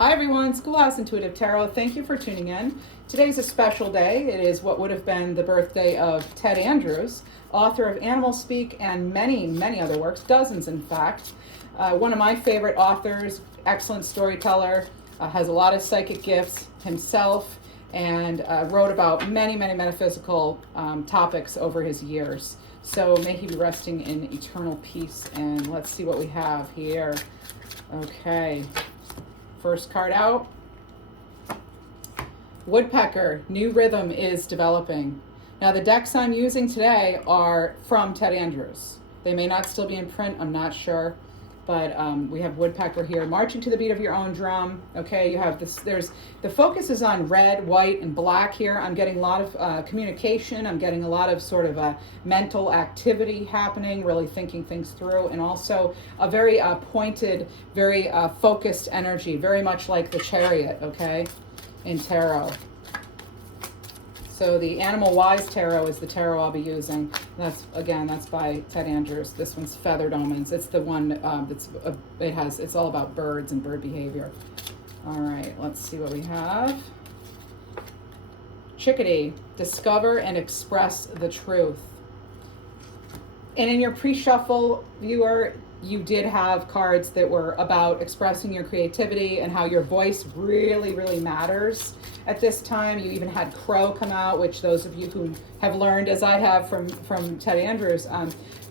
Hi everyone, Schoolhouse Intuitive Tarot. Thank you for tuning in. Today's a special day. It is what would have been the birthday of Ted Andrews, author of Animal Speak and many, many other works, dozens in fact. One of my favorite authors, excellent storyteller, has a lot of psychic gifts himself, and wrote about many, many metaphysical topics over his years. So may he be resting in eternal peace. And let's see what we have here. Okay. First card out. Woodpecker, new rhythm is developing. Now the decks I'm using today are from Ted Andrews. They may not still be in print, I'm not sure. But we have Woodpecker here, marching to the beat of your own drum. Okay, you have this, the focus is on red, white, and black here. I'm getting a lot of communication. I'm getting a lot of sort of a mental activity happening, really thinking things through, and also a very pointed, very focused energy, very much like the Chariot, okay, in tarot. So the Animal Wise Tarot is the tarot I'll be using. That's by Ted Andrews. This one's Feathered Omens. It's the one it's all about birds and bird behavior. All right, let's see what we have. Chickadee, discover and express the truth. And in your pre-shuffle, viewer, you did have cards that were about expressing your creativity and how your voice really, really matters at this time. You even had Crow come out, which those of you who have learned, as I have from Ted Andrews,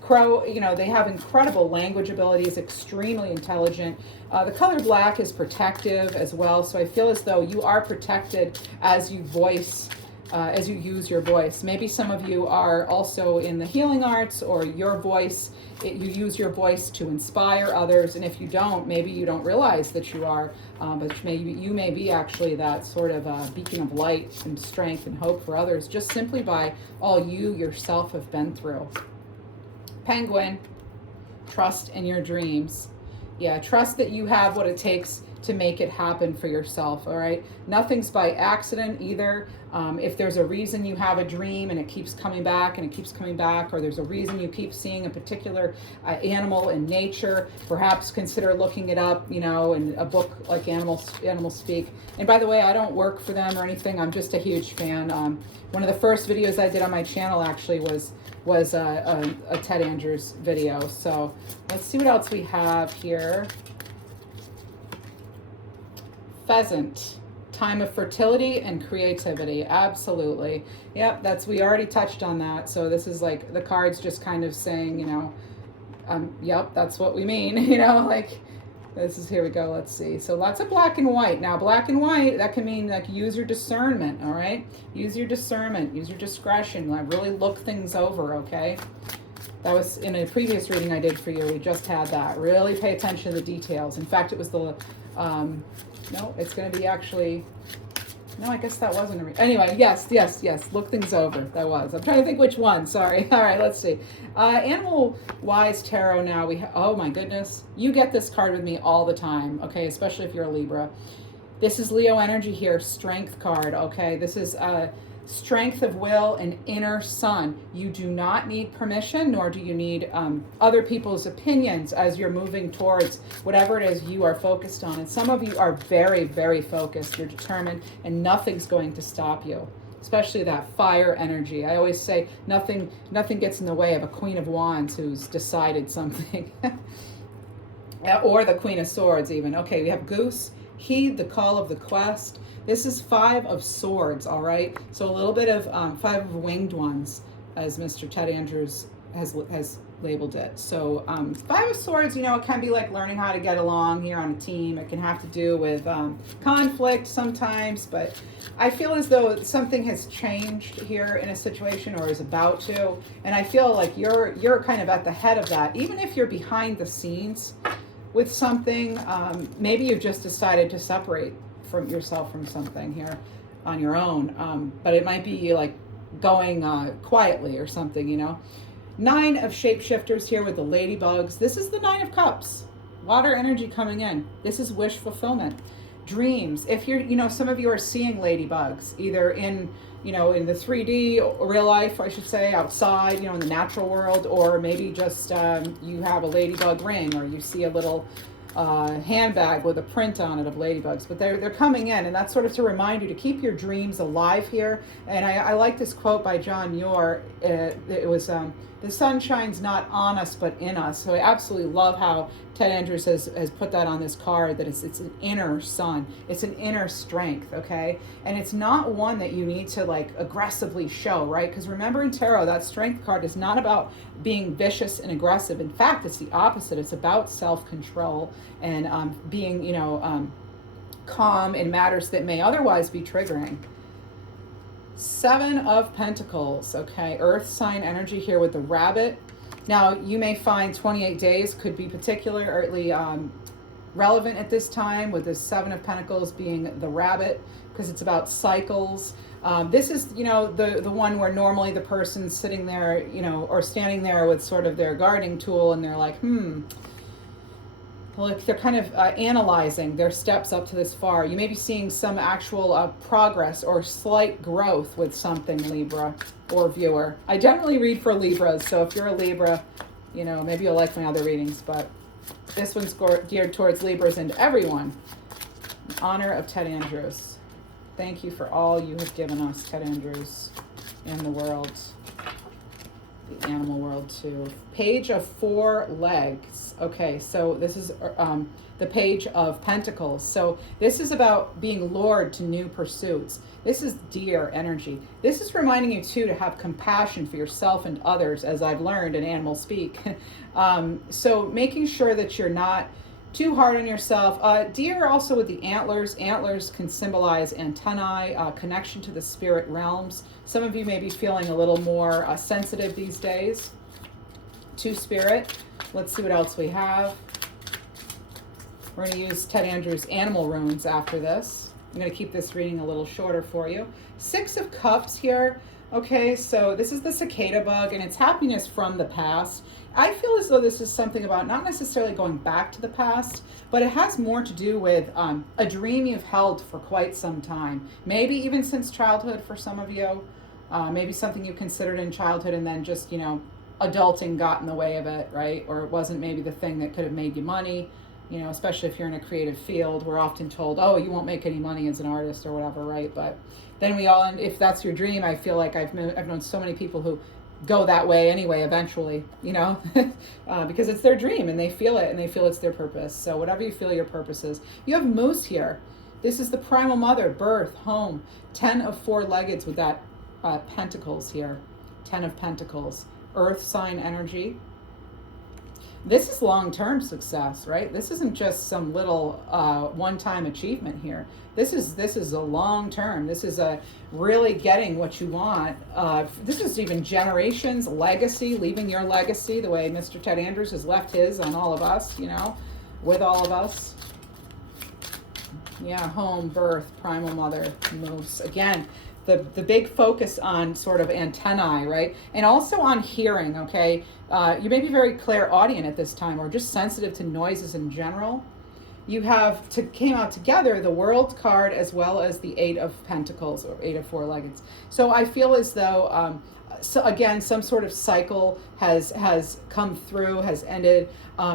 Crow, you know, they have incredible language abilities, extremely intelligent. The color black is protective as well, so I feel as though you are protected as you voice, as you use your voice. Maybe some of you are also in the healing arts, or your voice, you use your voice to inspire others, and if you don't, maybe you don't realize that you are, but maybe you may be actually that sort of beacon of light and strength and hope for others, just simply by all you yourself have been through. Penguin, trust in your dreams. Yeah, trust that you have what it takes to make it happen for yourself, all right? Nothing's by accident either. If there's a reason you have a dream and it keeps coming back and it keeps coming back, or there's a reason you keep seeing a particular animal in nature, perhaps consider looking it up, you know, in a book like Animal Speak. And by the way, I don't work for them or anything. I'm just a huge fan. One of the first videos I did on my channel actually was a Ted Andrews video. So let's see what else we have here. Pheasant, time of fertility and creativity. Absolutely. Yep, we already touched on that. So this is like the cards just kind of saying, you know, yep, that's what we mean, you know, like this is, here we go, let's see. So lots of black and white. Now black and white, that can mean like use your discernment, all right? Use your discernment, use your discretion, like really look things over, okay? That was in a previous reading I did for you. We just had that. Really pay attention to the details. In fact, it was the, no, it's going to be actually, no, I guess that wasn't a reading. Anyway, yes, look things over. That was. I'm trying to think which one. Sorry. All right, let's see. Animal Wise Tarot now. Oh my goodness. You get this card with me all the time, okay, especially if you're a Libra. This is Leo energy here, Strength card, okay? This is strength of will and inner sun. You do not need permission, nor do you need other people's opinions as you're moving towards whatever it is you are focused on. And some of you are very, very focused. You're determined, and nothing's going to stop you, especially that fire energy. I always say nothing gets in the way of a Queen of Wands who's decided something. Or the Queen of Swords even. Okay, we have Goose, heed the call of the quest. This is Five of Swords, all right? So a little bit of Five of Winged Ones, as Mr. Ted Andrews has labeled it. So Five of Swords, you know, it can be like learning how to get along here on a team. It can have to do with conflict sometimes, but I feel as though something has changed here in a situation, or is about to, and I feel like you're kind of at the head of that. Even if you're behind the scenes with something, maybe you've just decided to separate from yourself from something here on your own, but it might be like going quietly or something, you know. Nine of Shapeshifters here with the ladybugs. This is the Nine of Cups, water energy coming in. This is wish fulfillment. Dreams. If you're, you know, some of you are seeing ladybugs either in, you know, in the 3D or real life, I should say, outside, you know, in the natural world, or maybe just you have a ladybug ring, or you see a little handbag with a print on it of ladybugs, but they're coming in, and that's sort of to remind you to keep your dreams alive here. And I like this quote by John Muir. It was the sun shines not on us but in us. So I absolutely love how Ted Andrews has put that on this card, that it's an inner sun, it's an inner strength, okay? And it's not one that you need to like aggressively show, right? Because remember, in tarot, that strength card is not about being vicious and aggressive. In fact, it's the opposite. It's about self-control and being, calm in matters that may otherwise be triggering. Seven of Pentacles, okay, earth sign energy here with the rabbit. Now, you may find 28 days could be particularly relevant at this time, with the Seven of Pentacles being the rabbit, because it's about cycles. This is, the one where normally the person's sitting there, or standing there with sort of their gardening tool, and they're like, well, if they're kind of analyzing their steps up to this far. You may be seeing some actual progress or slight growth with something, Libra or viewer. I generally read for Libras, so if you're a Libra, maybe you'll like my other readings, but this one's geared towards Libras and everyone. In honor of Ted Andrews. Thank you for all you have given us, Ted Andrews, in the world. The animal world too. Page of Four Legs. Okay, so this is the Page of Pentacles. So this is about being lured to new pursuits. This is deer energy. This is reminding you too to have compassion for yourself and others, as I've learned in Animal Speak. So making sure that you're not too hard on yourself. Deer also with the antlers. Antlers can symbolize antennae, connection to the spirit realms. Some of you may be feeling a little more sensitive these days to spirit. Let's see what else we have. We're going to use Ted Andrews' animal runes after this. I'm going to keep this reading a little shorter for you. Six of Cups here. Okay, so this is the cicada bug, and it's happiness from the past. I feel as though this is something about not necessarily going back to the past, but it has more to do with a dream you've held for quite some time. Maybe even since childhood for some of you. Maybe something you considered in childhood and then just, adulting got in the way of it, right? Or it wasn't maybe the thing that could have made you money. Especially if you're in a creative field, we're often told, oh, you won't make any money as an artist or whatever, right? But then we all, and if that's your dream, I feel like I've known so many people who go that way anyway, eventually, because it's their dream and they feel it and they feel it's their purpose. So whatever you feel your purpose is. You have Moose here. This is the primal mother, birth, home. 10 of Four-Leggeds with that Pentacles here. 10 of Pentacles. Earth sign energy. This is long-term success, right? This isn't just some little one-time achievement here. This is a long-term. This is a really getting what you want. This is even generations, legacy, leaving your legacy the way Mr. Ted Andrews has left his on all of us, with all of us. Yeah, home, birth, primal mother, moose. Again, the big focus on sort of antennae, right? And also on hearing, okay? You may be very clairaudient at this time, or just sensitive to noises in general. You came out together the World card as well as the Eight of Pentacles, or Eight of Four-Leggeds. So I feel as though, so again, some sort of cycle has come through, has ended.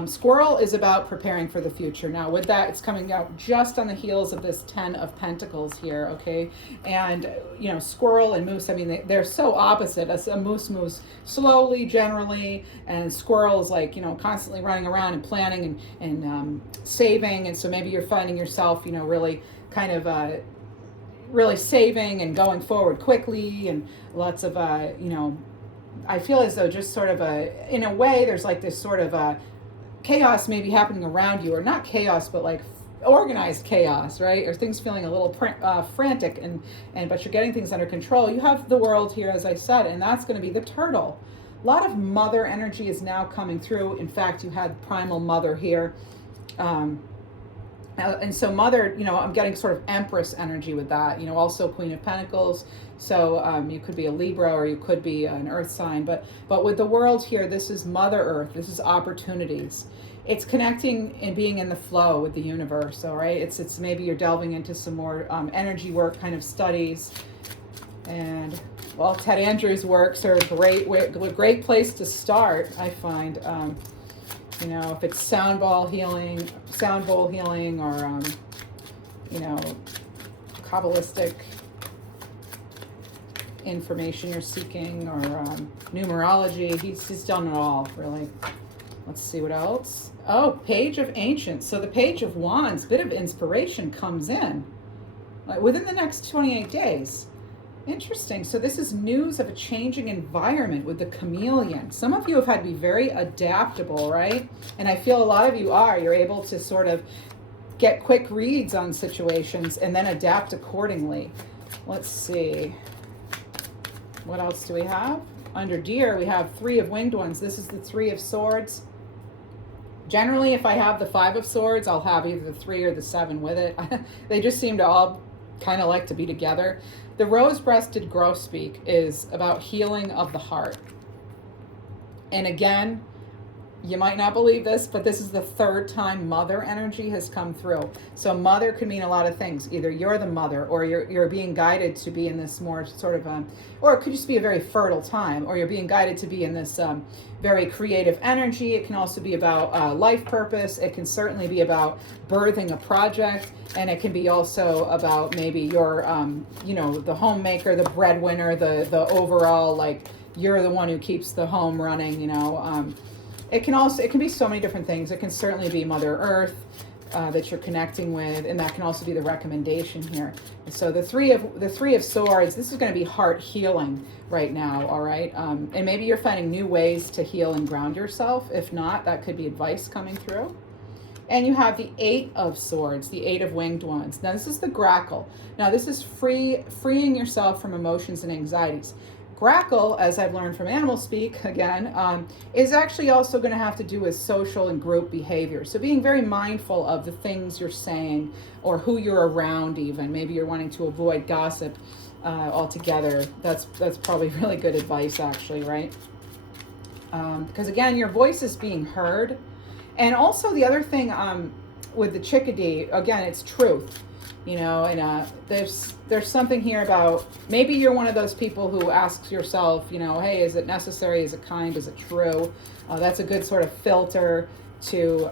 Squirrel is about preparing for the future. Now with that, it's coming out just on the heels of this 10 of Pentacles here, okay? And, squirrel and moose, I mean, they're so opposite. A moose moves slowly, generally, and squirrel is like, constantly running around and planning and saving. And so maybe you're finding yourself, really kind of really saving and going forward quickly, and lots of, I feel as though just sort of in a way, there's like this sort of chaos maybe happening around you, or not chaos, but like organized chaos, right? Or things feeling a little frantic, but you're getting things under control. You have the World here, as I said, and that's going to be the Turtle. A lot of mother energy is now coming through. In fact, you had primal mother here. And so mother, I'm getting sort of Empress energy with that, also Queen of Pentacles. So you could be a Libra, or you could be an earth sign, but with the World here, this is Mother Earth. This is opportunities. It's connecting and being in the flow with the universe. All right. It's maybe you're delving into some more energy work kind of studies. And well, Ted Andrews' works are a great place to start, I find. You know, if it's sound bowl healing, or, you know, Kabbalistic information you're seeking, or numerology. He's done it all, really. Let's see what else. Oh, Page of Ancients. So the Page of Wands, bit of inspiration comes in within the next 28 days. Interesting. So this is news of a changing environment with the chameleon. Some of you have had to be very adaptable, right? And I feel a lot of you are. You're able to sort of get quick reads on situations and then adapt accordingly. Let's see. What else do we have? Under Deer, we have Three of Winged Ones. This is the Three of Swords. Generally, if I have the Five of Swords, I'll have either the 3 or the 7 with it. They just seem to all kind of like to be together. The Rose-Breasted Grosbeak is about healing of the heart. And again, you might not believe this, but this is the 3rd time mother energy has come through. So mother could mean a lot of things. Either you're the mother, or you're being guided to be in this more sort of, or it could just be a very fertile time, or you're being guided to be in this very creative energy. It can also be about life purpose. It can certainly be about birthing a project, and it can be also about maybe you're, you know, the homemaker, the breadwinner, the overall, like, you're the one who keeps the home running, you know. It can be so many different things. It can certainly be Mother Earth that you're connecting with, and that can also be the recommendation here. So the three of Swords, this is going to be heart healing right now, all right? And maybe you're finding new ways to heal and ground yourself. If not, that could be advice coming through. And you have the 8 of Swords, the 8 of Winged Ones. Now this is the Grackle. Now this is freeing yourself from emotions and anxieties. Grackle, as I've learned from Animal Speak, again, is actually also going to have to do with social and group behavior. So being very mindful of the things you're saying or who you're around even. Maybe you're wanting to avoid gossip altogether. That's probably really good advice, actually, right? Because, again, your voice is being heard. And also the other thing with the chickadee, again, it's truth. You know, and there's something here about maybe you're one of those people who asks yourself, you know, hey, is it necessary? Is it kind? Is it true? That's a good sort of filter to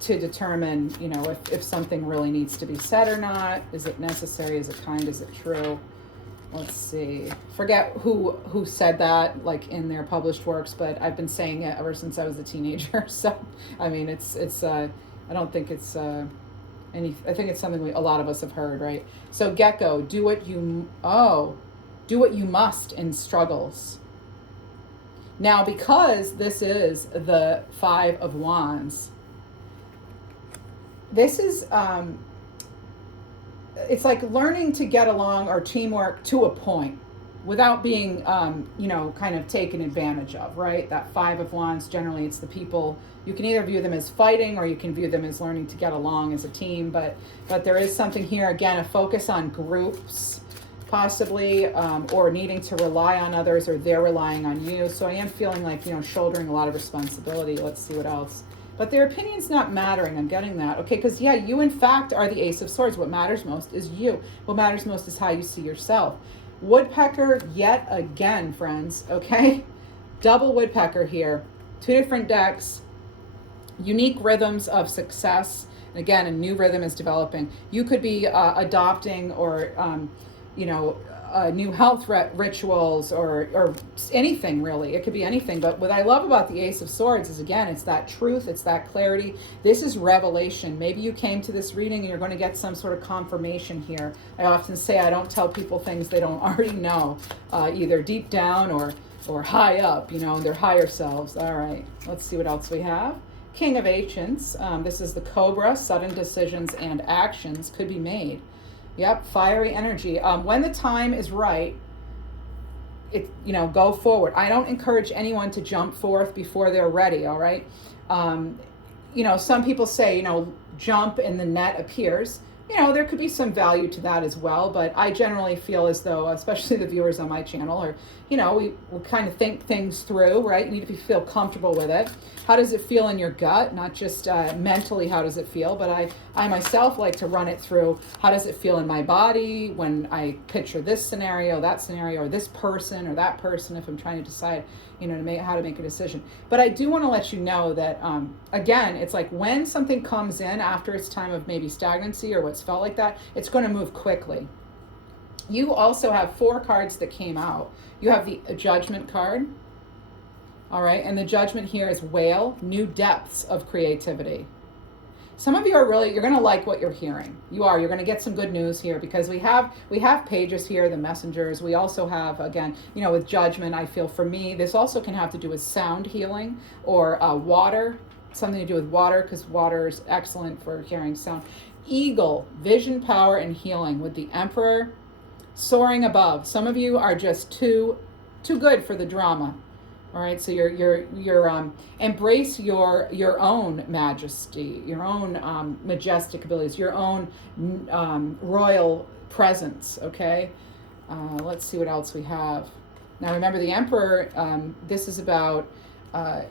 determine, you know, if something really needs to be said or not. Is it necessary? Is it kind? Is it true? Let's see. Forget who said that, like, in their published works, but I've been saying it ever since I was a teenager. So, I mean, it's I don't think it's I think it's something a lot of us have heard, right? So Gecko, do what you must in struggles. Now, because this is the 5 of Wands, this is, it's like learning to get along or teamwork to a point without being, you know, kind of taken advantage of, right? That 5 of Wands, generally it's the people, you can either view them as fighting or you can view them as learning to get along as a team. But there is something here, again, a focus on groups, possibly, or needing to rely on others or they're relying on you. So I am feeling like, you know, shouldering a lot of responsibility. Let's see what else. But their opinion's not mattering. I'm getting that. Okay, because, yeah, you, in fact, are the Ace of Swords. What matters most is you. What matters most is how you see yourself. Woodpecker yet again, friends, okay? Double woodpecker here. 2 different decks. Unique rhythms of success. And again, a new rhythm is developing. You could be adopting or, you know, new health rituals or anything, really. It could be anything. But what I love about the Ace of Swords is, again, it's that truth. It's that clarity. This is revelation. Maybe you came to this reading and you're going to get some sort of confirmation here. I often say I don't tell people things they don't already know, either deep down or high up, you know, their higher selves. All right, let's see what else we have. King of Ancients. This is the Cobra. Sudden decisions and actions could be made. Yep, fiery energy. When the time is right, you know, go forward. I don't encourage anyone to jump forth before they're ready, all right? You know, some people say, you know, jump and the net appears. you know, there could be some value to that as well, but I generally feel as though, especially the viewers on my channel, are, you know, we kind of think things through, right? You need to feel comfortable with it. How does it feel in your gut? Not just mentally, how does it feel? But I myself like to run it through, how does it feel in my body when I picture this scenario, or this person or that person, if I'm trying to decide, you know, how to make a decision. But I do want to let you know that, again, it's like when something comes in after its time of maybe stagnancy or what's felt like that, it's going to move quickly. You also have 4 cards that came out. You have the Judgment card, all right, and the Judgment here is Whale, new depths of creativity. Some of you are really, you're going to like what you're hearing. You're going to get some good news here, because we have pages here, the messengers. We also have, again, you know, with Judgment, I feel for me, this also can have to do with sound healing or water, something to do with water, because water is excellent for hearing sound. Eagle, vision, power, and healing with the Emperor soaring above. Some of you are just too good for the drama. All right, so you're embrace your own majesty, your own majestic abilities, your own royal presence. Okay, let's see what else we have. Now remember, the Emperor. This is about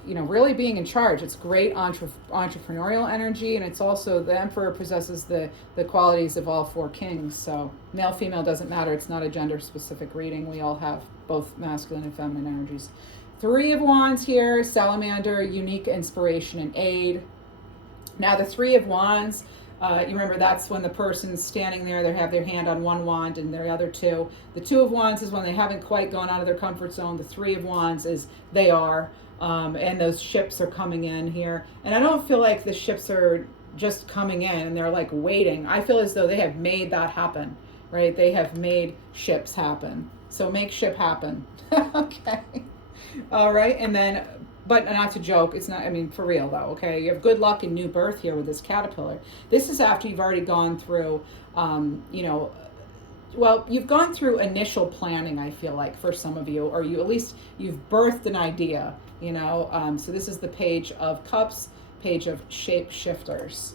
you know, really being in charge. It's great entrepreneurial energy, and it's also, the Emperor possesses the qualities of all 4 kings. So male, female doesn't matter. It's not a gender specific reading. We all have both masculine and feminine energies. 3 of Wands here, Salamander, unique inspiration and aid. Now the 3 of Wands, you remember that's when the person's standing there, they have their hand on one wand and their other 2. The 2 of Wands is when they haven't quite gone out of their comfort zone. The 3 of Wands is they are, and those ships are coming in here. And I don't feel like the ships are just coming in and they're like waiting. I feel as though they have made that happen, right? They have made ships happen. So make ship happen. Okay. All right, and then, but not to joke, it's not, I mean, for real though, okay? You have good luck and new birth here with this caterpillar. This is after you've already gone through, you know, well, you've gone through initial planning, I feel like, for some of you, or you at least, you've birthed an idea, you know? So this is the Page of Cups, Page of Shapeshifters.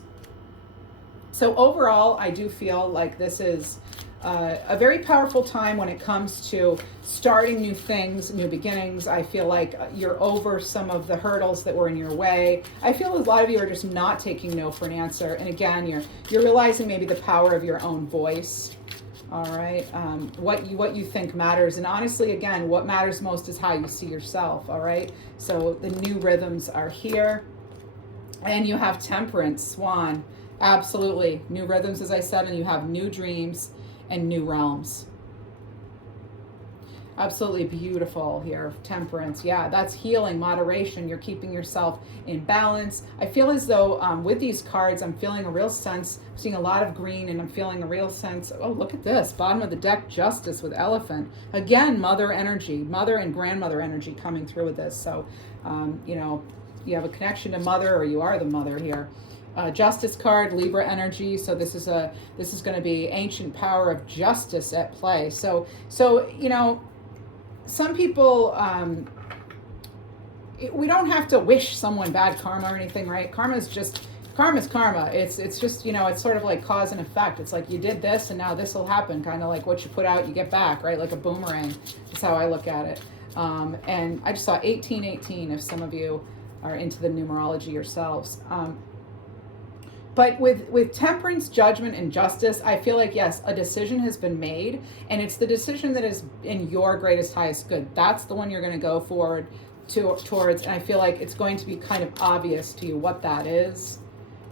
So overall, I do feel like this is a very powerful time when it comes to starting new things, new beginnings. I feel like you're over some of the hurdles that were in your way. I feel a lot of you are just not taking no for an answer. And again, you're realizing maybe the power of your own voice. All right, what you think matters. And honestly, again, what matters most is how you see yourself. All right, so the new rhythms are here. And you have Temperance, Swan. Absolutely, new rhythms, as I said, and you have new dreams and new realms. Absolutely beautiful here. Temperance, yeah, that's healing, moderation. You're keeping yourself in balance. I feel as though with these cards, I'm feeling a real sense, I'm seeing a lot of green, and I'm feeling a real sense, oh, look at this, bottom of the deck, Justice with Elephant. Again, mother energy, mother and grandmother energy coming through with this. So, you know, you have a connection to mother, or you are the mother here. Justice card, Libra energy. So this is going to be ancient power of justice at play. So you know, some people, we don't have to wish someone bad karma or anything, right? Karma's karma. It's just, you know, it's sort of like cause and effect. It's like you did this and now this will happen. Kind of like what you put out, you get back, right? Like a boomerang. That's how I look at it. And I just saw 1818 if some of you are into the numerology yourselves. But with Temperance, Judgment, and Justice, I feel like, yes, a decision has been made, and it's the decision that is in your greatest, highest good. That's the one you're going to go forward towards, and I feel like it's going to be kind of obvious to you what that is.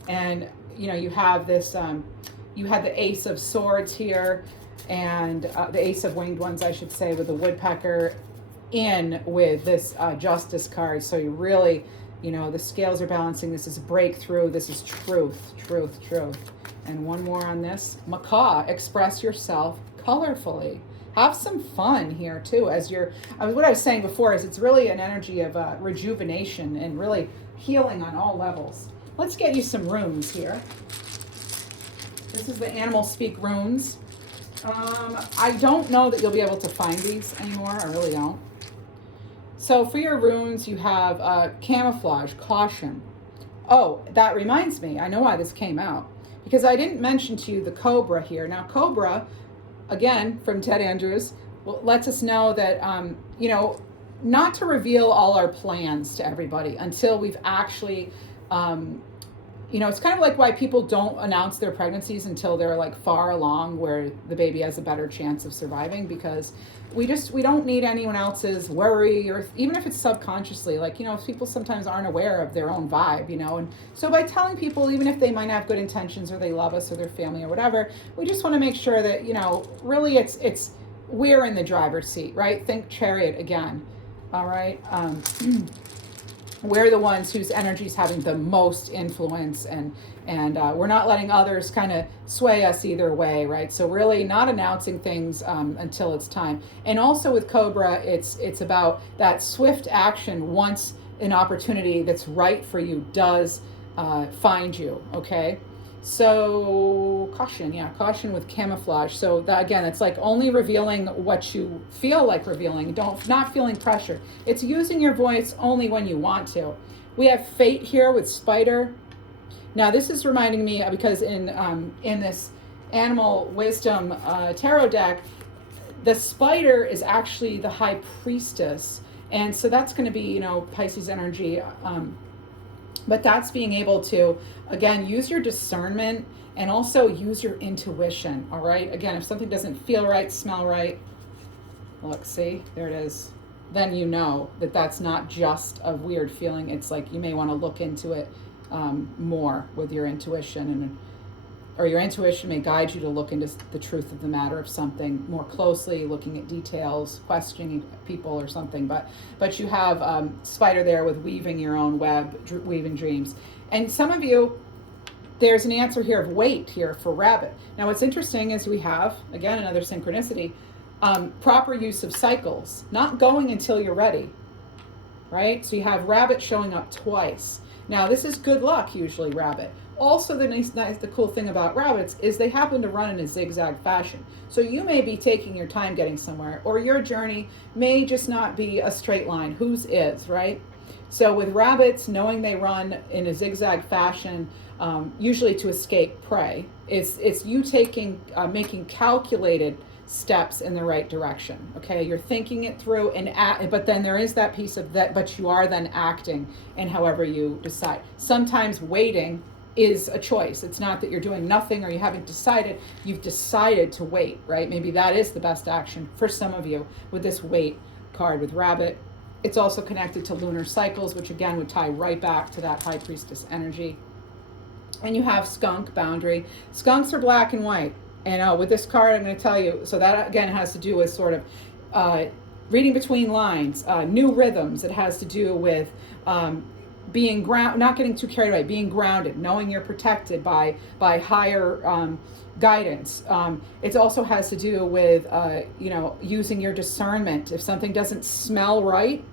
And, you know, you have this, you had the Ace of Swords here, and the Ace of Winged Ones, I should say, with the Woodpecker in with this Justice card. So you really... You know, the scales are balancing. This is breakthrough. This is truth. And one more on this. Macaw, express yourself colorfully. Have some fun here too. What I was saying before is it's really an energy of rejuvenation and really healing on all levels. Let's get you some runes here. This is the Animal Speak runes. I don't know that you'll be able to find these anymore. I really don't. So for your runes, you have camouflage, caution. Oh, that reminds me. I know why this came out. because I didn't mention to you the Cobra here. Now, Cobra, again, from Ted Andrews, lets us know that, you know, not to reveal all our plans to everybody until we've actually, you know, it's kind of like why people don't announce their pregnancies until they're like far along where the baby has a better chance of surviving, because we don't need anyone else's worry, or even if it's subconsciously, like, you know, people sometimes aren't aware of their own vibe, you know, and so by telling people, even if they might have good intentions or they love us or their family or whatever, we just want to make sure that, you know, really it's we're in the driver's seat, right? Think Chariot again. All right. We're the ones whose energy is having the most influence, and we're not letting others kind of sway us either way, right? So really not announcing things until it's time. And also with Cobra, it's about that swift action once an opportunity that's right for you does find you, okay? So caution with camouflage. So that, again, it's like only revealing what you feel like revealing, not feeling pressure. It's using your voice only when you want to. We have Fate here with Spider. Now this is reminding me, because in this Animal Wisdom tarot deck, the spider is actually the High Priestess, and so that's going to be, you know, Pisces energy. But that's being able to, again, use your discernment and also use your intuition, all right? Again, if something doesn't feel right, smell right, look, see, there it is. Then you know that that's not just a weird feeling. It's like you may want to look into it more with your intuition, or your intuition may guide you to look into the truth of the matter of something more closely, looking at details, questioning people or something. But you have Spider there with weaving your own web, weaving dreams. And some of you, there's an answer here of wait here for Rabbit. Now what's interesting is we have, again, another synchronicity, proper use of cycles, not going until you're ready, right? So you have Rabbit showing up twice. Now this is good luck, usually, Rabbit. Also, the cool thing about rabbits is they happen to run in a zigzag fashion. So you may be taking your time getting somewhere, or your journey may just not be a straight line. Whose is, right? So with rabbits, knowing they run in a zigzag fashion, usually to escape prey, it's you making calculated steps in the right direction. Okay, you're thinking it through, but then there is that piece of that, but you are then acting, and however you decide. Sometimes waiting is a choice. It's not that you're doing nothing or you haven't decided. You've decided to wait, right? Maybe that is the best action for some of you with this wait card with Rabbit. It's also connected to lunar cycles, which again would tie right back to that High Priestess energy. And you have Skunk, boundary. Skunks are black and white. And with this card, I'm going to tell you, so that again has to do with sort of reading between lines, new rhythms. It has to do with being not getting too carried away, being grounded, knowing you're protected by higher guidance. It also has to do with you know, using your discernment. If something doesn't smell right,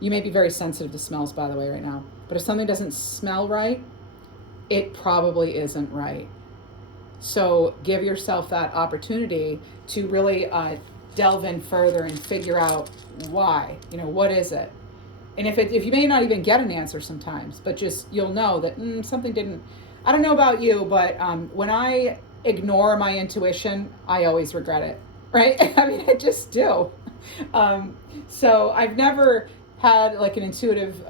you may be very sensitive to smells, by the way, right now. But if something doesn't smell right, it probably isn't right. So give yourself that opportunity to really delve in further and figure out why. You know, what is it? And if you may not even get an answer sometimes, but just you'll know that something didn't. I don't know about you, but when I ignore my intuition, I always regret it, right? I mean, I just do. So I've never had like an intuitive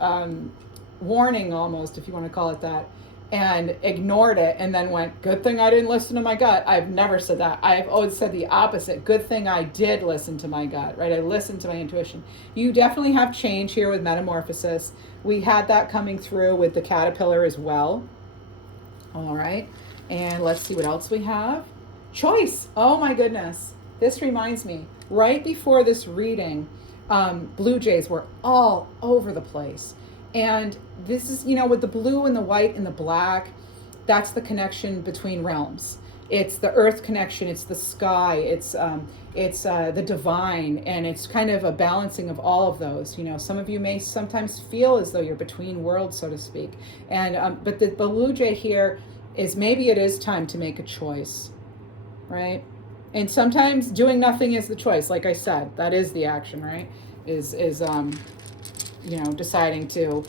warning, almost, if you want to call it that, and ignored it and then went, good thing I didn't listen to my gut. I've never said that. I've always said the opposite. Good thing I did listen to my gut, right? I listened to my intuition. You definitely have change here with metamorphosis. We had that coming through with the caterpillar as well. All right. And let's see what else we have. Choice. Oh my goodness. This reminds me, right before this reading, blue jays were all over the place. And this is, you know, with the blue and the white and the black, that's the connection between realms. It's the earth connection, it's the sky, it's the divine, and it's kind of a balancing of all of those. You know, some of you may sometimes feel as though you're between worlds, so to speak. And but the blue jay here is maybe it is time to make a choice, right? And sometimes doing nothing is the choice. Like I said, that is the action, right? Is you know, deciding to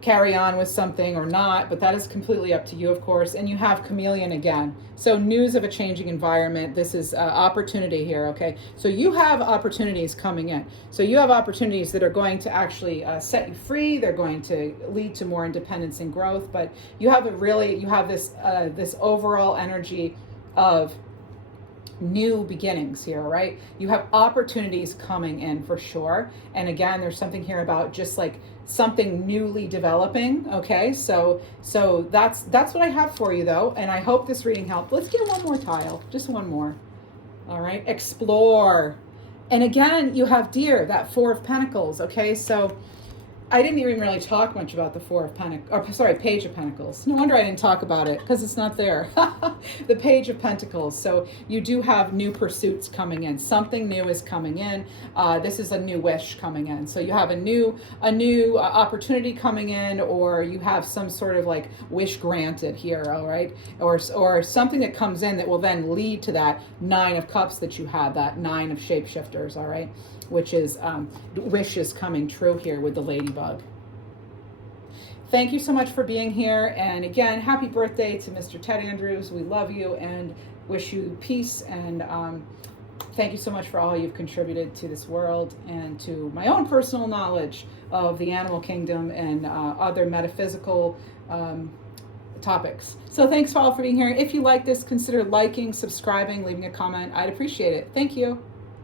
carry on with something or not, but that is completely up to you, of course. And you have chameleon again. So news of a changing environment. This is opportunity here, okay? So you have opportunities coming in. So you have opportunities that are going to actually set you free. They're going to lead to more independence and growth. But you have this overall energy of new beginnings here, right? You have opportunities coming in for sure. And again, there's something here about just like something newly developing. Okay, so that's what I have for you though, and I hope this reading helped. Let's get one more tile, just one more. All right, explore. And again, you have Deer, that Four of Pentacles. Okay, so I didn't even really talk much about the Page of Pentacles. No wonder I didn't talk about it, because it's not there. The Page of Pentacles. So you do have new pursuits coming in. Something new is coming in. This is a new wish coming in. So you have a new opportunity coming in, or you have some sort of like wish granted here, all right? Or something that comes in that will then lead to that Nine of Cups that you had, that Nine of Shapeshifters, all right? Which is wishes coming true here with the ladybug. Thank you so much for being here. And again, happy birthday to Mr. Ted Andrews. We love you and wish you peace. And thank you so much for all you've contributed to this world and to my own personal knowledge of the animal kingdom and other metaphysical topics. So thanks for all for being here. If you like this, consider liking, subscribing, leaving a comment. I'd appreciate it. Thank you.